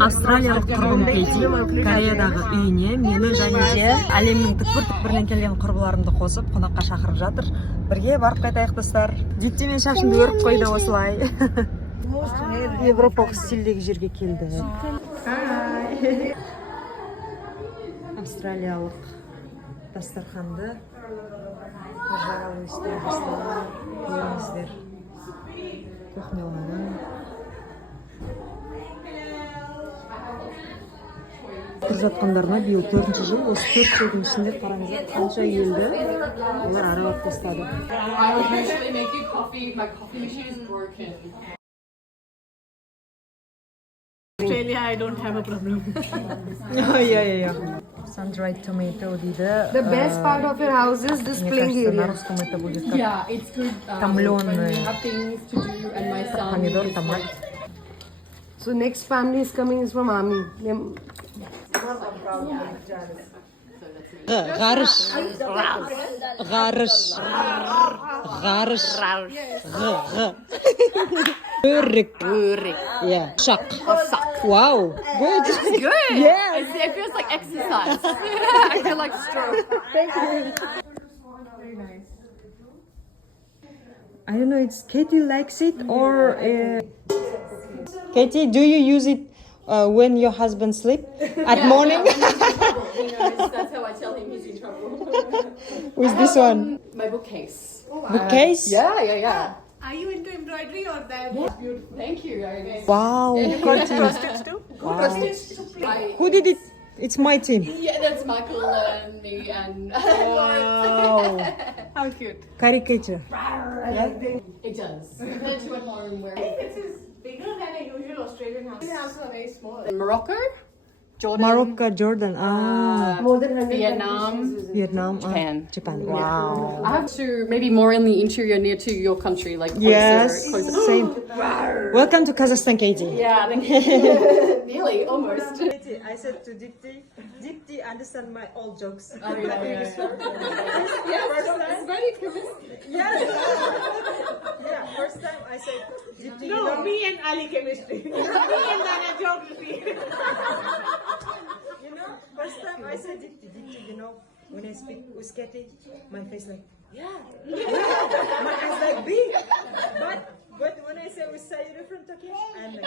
Австралиялық құрбым Кейти Кореядағы үйіне мені және де әлемнің түкпір-түкпірінен келген құрбыларымды қосып қонаққа шақырып жатыр. Бірге барып қайтайық достар. Дипти мен шашымды өріп қойды осылай. Европалық стильдегі жерге келді. Австралиялық дастарханды жаралы үстелдер, көріңіздер. Кухнялары. Тұрып жатқандарына биыл 4-ші жыл, осы 4 жылдың ішінде қараңыздар қанша елді олар аралап тастады. Australia, I don't have a problem. Yeah. Sun-dried tomato дейді. The best part of your house is this playing Мне кажется, на area. русском это будет как Yeah, it's good. Томлённые. When we have things to do, and my son. помидор, is томат. So next family is coming is from army. Ғарыш. Örük. Yeah. Şak. Wow. Good. Good. Yes. It feels like exercise. I feel like stroke. Thank you. Very nice. I don't know. It's Katie likes it or. Katie, do you use it when your husband sleep at morning? That's how I tell him he's in trouble. With this one? My bookcase. Bookcase? Yeah. Are you into embroidery or that? It's beautiful. Thank you. Wow. Cross-stitch too? Who did it? It's my team. Yeah, that's Michael and me and. Wow. How cute. Caricature. It does. Then she went home where. This is bigger than a usual Australian house. This house is very small. Morocco, Jordan, Morocco, Jordan. More than 100 Vietnam. Vietnam. Japan. Wow. I have to maybe more in the interior, near to your country, like closer. Yes. Closer. Same. Welcome to Kazakhstan, Katie. Yeah, thank you. Nearly, almost. I said to Dipti understand my old jokes. Oh, yeah. It's very cute. Yeah, first time I said Dipti. No, me and Ali chemistry. Me and Dana geography. First time I said Dipti, when I speak with Katie, my face like, my eyes like big. But when I say with Sayuri from Turkey, I'm like,